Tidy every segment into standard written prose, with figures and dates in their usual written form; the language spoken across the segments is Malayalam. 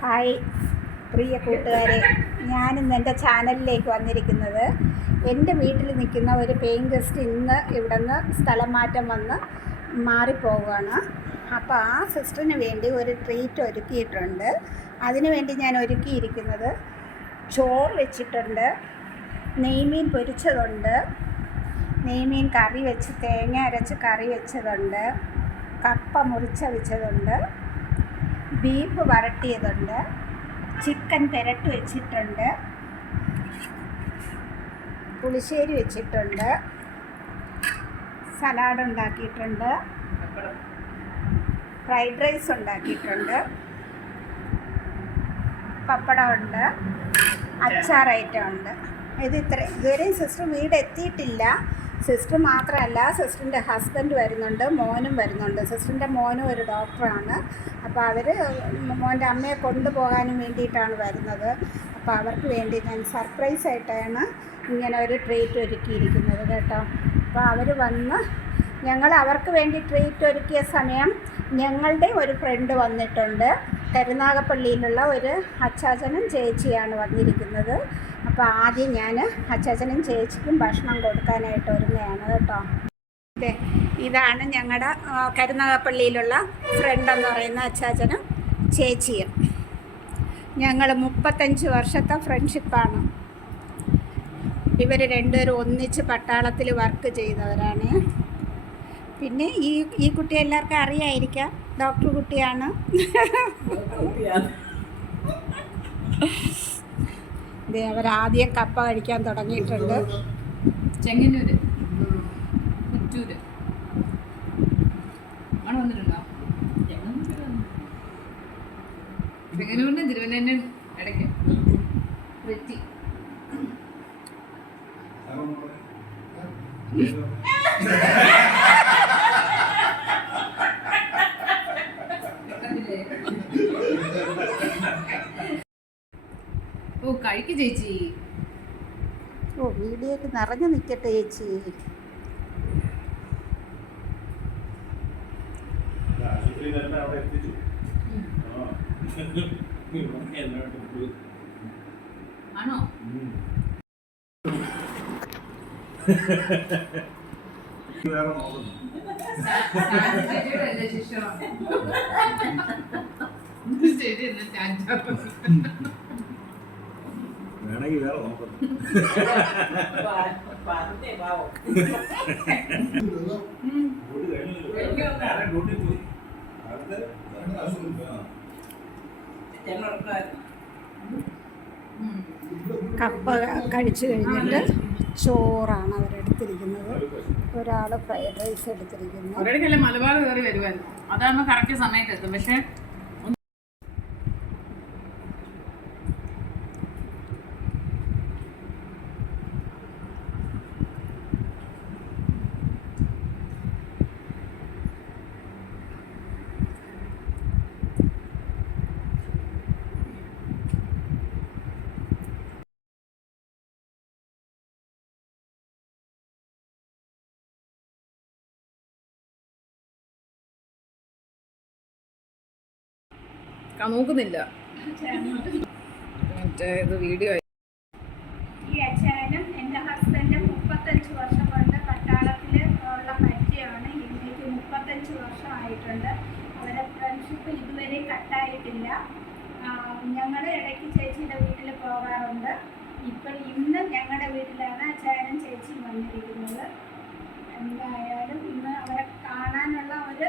ഹായ് പ്രിയ കൂട്ടുകാരെ, ഞാനിന്ന് എൻ്റെ ചാനലിലേക്ക് വന്നിരിക്കുന്നത് എൻ്റെ വീട്ടിൽ നിൽക്കുന്ന ഒരു പേയിങ് ഗസ്റ്റ് ഇന്ന് ഇവിടെ നിന്ന് സ്ഥലം മാറ്റം വന്ന് മാറിപ്പോവുകയാണ്. അപ്പോൾ ആ സിസ്റ്ററിന് വേണ്ടി ഒരു ട്രീറ്റ് ഒരുക്കിയിട്ടുണ്ട്. അതിനു വേണ്ടി ഞാൻ ഒരുക്കിയിരിക്കുന്നത് ചോറ് വെച്ചിട്ടുണ്ട്, നെയ്മീൻ പൊരിച്ചതുണ്ട്, നെയ്മീൻ കറി വെച്ച് തേങ്ങ അരച്ച് കറി വെച്ചതുണ്ട്, കപ്പ മുറിച്ച വെച്ചതുണ്ട്, ബീഫ് വരട്ടിയതുണ്ട്, ചിക്കൻ പെരട്ട് വെച്ചിട്ടുണ്ട്, പുളിശ്ശേരി വെച്ചിട്ടുണ്ട്, സലാഡ് ഉണ്ടാക്കിയിട്ടുണ്ട്, ഫ്രൈഡ് റൈസ് ഉണ്ടാക്കിയിട്ടുണ്ട്, പപ്പടമുണ്ട്, അച്ചാർ ഐറ്റം ഉണ്ട്. ഇതുവരെയും സിസ്റ്റർ വീട് എത്തിയിട്ടില്ല. സിസ്റ്റർ മാത്രമല്ല, സിസ്റ്ററിൻ്റെ ഹസ്ബൻഡ് വരുന്നുണ്ട്, മോനും വരുന്നുണ്ട്. സിസ്റ്ററിൻ്റെ മോനും ഒരു ഡോക്ടറാണ്. അപ്പോൾ അവർ മോൻ്റെ അമ്മയെ കൊണ്ടുപോകാനും വേണ്ടിയിട്ടാണ് വരുന്നത്. അപ്പോൾ അവർക്ക് വേണ്ടി ഞാൻ സർപ്രൈസായിട്ടാണ് ഇങ്ങനെ ഒരു ട്രീറ്റ് ഒരുക്കിയിരിക്കുന്നത് കേട്ടോ. അപ്പോൾ അവർ വന്ന് ഞങ്ങൾ അവർക്ക് വേണ്ടി ട്രീറ്റ് ഒരുക്കിയ സമയം ഞങ്ങളുടെ ഒരു ഫ്രണ്ട് വന്നിട്ടുണ്ട്. കരുനാഗപ്പള്ളിയിലുള്ള ഒരു അച്ചാച്ചനും ചേച്ചിയാണ് വന്നിരിക്കുന്നത്. അപ്പോൾ ആദ്യം ഞാൻ അച്ചാച്ചനും ചേച്ചിക്കും ഭക്ഷണം കൊടുക്കാനായിട്ട് ഒരുങ്ങുകയാണ് കേട്ടോ. ഇതാണ് ഞങ്ങളുടെ കരുനാഗപ്പള്ളിയിലുള്ള ഫ്രണ്ട് എന്ന് പറയുന്ന അച്ചാച്ചനും ചേച്ചിയും. ഞങ്ങൾ 35 വർഷത്തെ ഫ്രണ്ട്ഷിപ്പാണ്. ഇവർ രണ്ടുപേരും ഒന്നിച്ച് പട്ടാളത്തിൽ വർക്ക് ചെയ്തവരാണ്. പിന്നെ ഈ കുട്ടി എല്ലാവർക്കും അറിയായിരിക്കാം, ഡോക്ടർ കുട്ടിയാണ്. അവരാദ്യം കപ്പ കഴിക്കാൻ തുടങ്ങിയിട്ടുണ്ട്. ചെങ്ങന്നൂര് പുറ്റൂര് ആണ് വന്നിട്ടുണ്ടോ? ചെങ്ങന്നൂരിന് തിരുവനന്തപുരം ഇടയ്ക്ക് വെറ്റി. ഓ കഴിക്ക് ചേച്ചി. ഓ വീഡിയോക്ക് നിറഞ്ഞു നിൽക്കട്ടെ ചേച്ചി. ആണോ? വേണമെങ്കിൽ വേറെ നോക്കണം. കപ്പ കഴിച്ചു കഴിഞ്ഞിട്ട് ചോറാണ് അവരെടുത്തിരിക്കുന്നത്. ഒരാൾ ഫ്രൈഡ് റൈസ് എടുത്തിരിക്കുന്നു. ഒരിടയ്ക്കല്ലേ മലബാർ കയറി വരുമായിരുന്നു. അതാകുമ്പോൾ കറക്റ്റ് സമയത്ത് എത്തും. പക്ഷേ നോക്കുന്നില്ല. ഇത് വീഡിയോ ഈ അച്ചായനും എൻ്റെ ഹസ്ബൻഡും 35 വർഷം കൊണ്ട് പട്ടാളത്തിൽ ഉള്ള പരിചയമാണ്. എനിക്ക് 35 വർഷം ആയിട്ടുണ്ട്. അവരുടെ ഫ്രണ്ട്ഷിപ്പ് ഇതുവരെ കട്ടായിട്ടില്ല. ഞങ്ങൾ ഇടയ്ക്ക് ചേച്ചിയുടെ വീട്ടിൽ പോകാറുണ്ട്. ഇന്ന് ഞങ്ങളുടെ വീട്ടിലാണ് അച്ചായനും ചേച്ചിയും വന്നിരിക്കുന്നത്. എന്തായാലും ഇന്ന് അവരെ കാണാനുള്ള ഒരു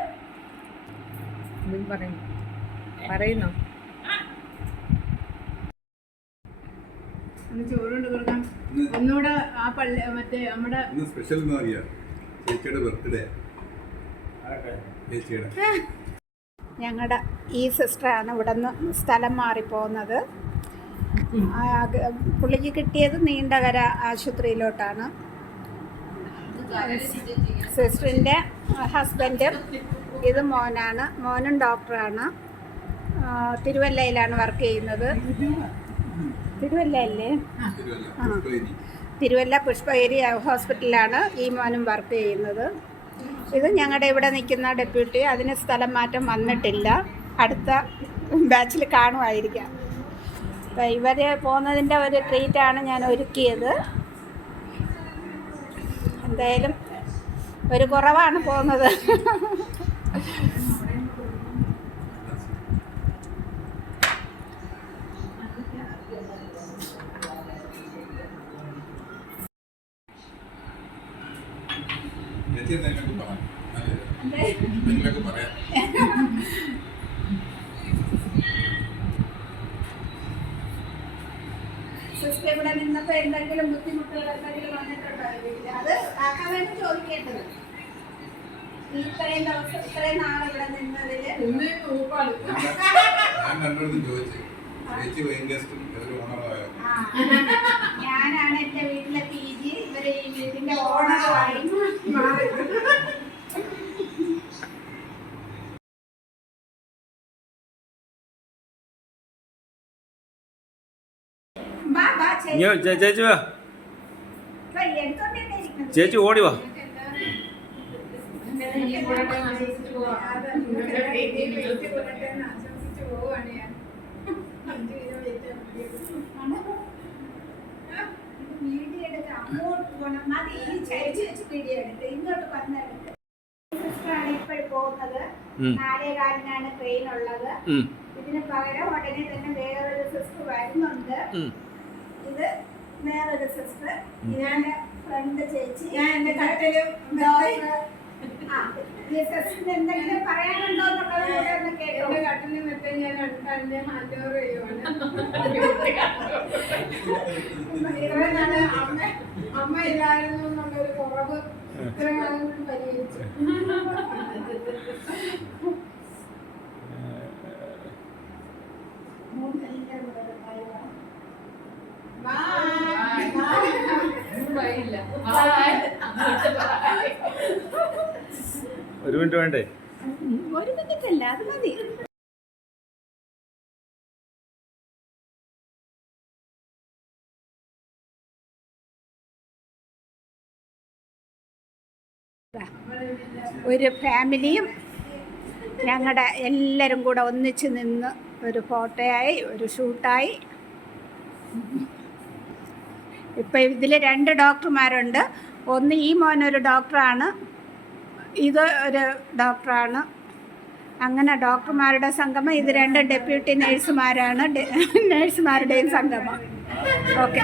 പറയുന്നോ ചോറുകൊണ്ട് കൊടുക്കാം. ഒന്നുകൂടെ ആ പള്ളി മറ്റേ നമ്മുടെ സ്പെഷ്യൽ ചേച്ചിയുടെ ബർത്ത്ഡേ. ചേച്ചിയുടെ ഞങ്ങളുടെ ഈ സിസ്റ്ററാണ് ഇവിടെ നിന്ന് സ്ഥലം മാറിപ്പോകുന്നത്. പുള്ളിക്ക് കിട്ടിയത് നീണ്ടകര ആശുപത്രിയിലോട്ടാണ്. സിസ്റ്ററിൻ്റെ ഹസ്ബൻഡും ഇത് മോനാണ്. മോനും ഡോക്ടറാണ്. തിരുവല്ലയിലാണ് വർക്ക് ചെയ്യുന്നത്. തിരുവല്ലയല്ലേ? തിരുവല്ല പുഷ്പഗിരി ഹോസ്പിറ്റലിലാണ് ഈ മോനും വർക്ക് ചെയ്യുന്നത്. ഇത് ഞങ്ങളുടെ ഇവിടെ നിൽക്കുന്ന ഡെപ്യൂട്ടി. അതിന് സ്ഥലം മാറ്റം വന്നിട്ടില്ല. അടുത്ത ബാച്ചിൽ കാണുമായിരിക്കാം. അപ്പം ഇവർ പോകുന്നതിൻ്റെ ഒരു ട്രീറ്റാണ് ഞാൻ ഒരുക്കിയത്. എന്തായാലും ഒരു കുറവാണ് പോകുന്നത്. ചേച്ചി എന്തെങ്കിലും പറയാം. എന്തെങ്കിലുമൊക്കെ പറയാം. സിസ്റ്റർ ഇവിടെ നിന്നപ്പോൾ എന്തെങ്കിലും ബുദ്ധിമുട്ടുകൾ എന്തെങ്കിലും വന്നിട്ടുണ്ടോ? അത് ആക്കാൻ വേണ്ടി ചോദിക്കേണ്ടത്. ഇത്രയും ദിവസം ഇത്രയും നാൾ ഇവിടെ നിന്നതിൽ ഞാൻ രണ്ടിടത്തും ചോദിച്ചു. ചേച്ചി വെയിൻ ഗസ്റ്റും ഒരു ഓണറായോ? ഞാനാണ് എൻ്റെ വീട്ടിലെ PG, ഇവര് ഈ വീട്ടിന്റെ ഓണറുമായി മാറി. ചേച്ചി വാ, ചേച്ചി ഓടി വാ. ഇപ്പോഴും പോകുന്നത് 4:15 ട്രെയിൻ ഉള്ളത്. ഇതിന് പകരം ഉടനെ തന്നെ വേറൊരു സിസ്റ്റർ വരുന്നുണ്ട്. ഇത് വേറൊരു സിസ്റ്റർ, ഇതാണ് ഫ്രണ്ട് ചേച്ചി. ഞാൻ എന്റെ കട്ടിലും സിസ്റ്ററിന് എന്തെങ്കിലും പറയാനുണ്ടോ എന്നുള്ളത് കൂടെ ഒന്ന് കേട്ടോ. കട്ടിലും മെത്തേ ഞാൻ അടുത്തന്നെ ഹാൻഡ് ഓവർ ചെയ്യുവാണ്. അമ്മ ഇല്ലായിരുന്നു എന്നുള്ളൊരു കുറവ് ഇത്ര കാലം കൊണ്ട് പരിഹരിച്ചു. ഒരു മിനിറ്റ് വേണ്ടേ? ഒരു മിനിറ്റല്ല, അത് മതി. ഒരു ഫാമിലിയും ഞങ്ങളുടെ എല്ലാവരും കൂടെ ഒന്നിച്ച് നിന്ന് ഒരു ഫോട്ടോയായി, ഒരു ഷൂട്ടായി. ഇപ്പം ഇതിൽ 2 ഡോക്ടർമാരുണ്ട്. ഒന്ന് ഈ മോനൊരു ഡോക്ടറാണ്, ഇത് ഒരു ഡോക്ടറാണ്. അങ്ങനെ ഡോക്ടർമാരുടെ സംഗമം. ഇത് 2 ഡെപ്യൂട്ടി നേഴ്സുമാരാണ്, നേഴ്സുമാരുടെയും സംഗമം. ഓക്കെ.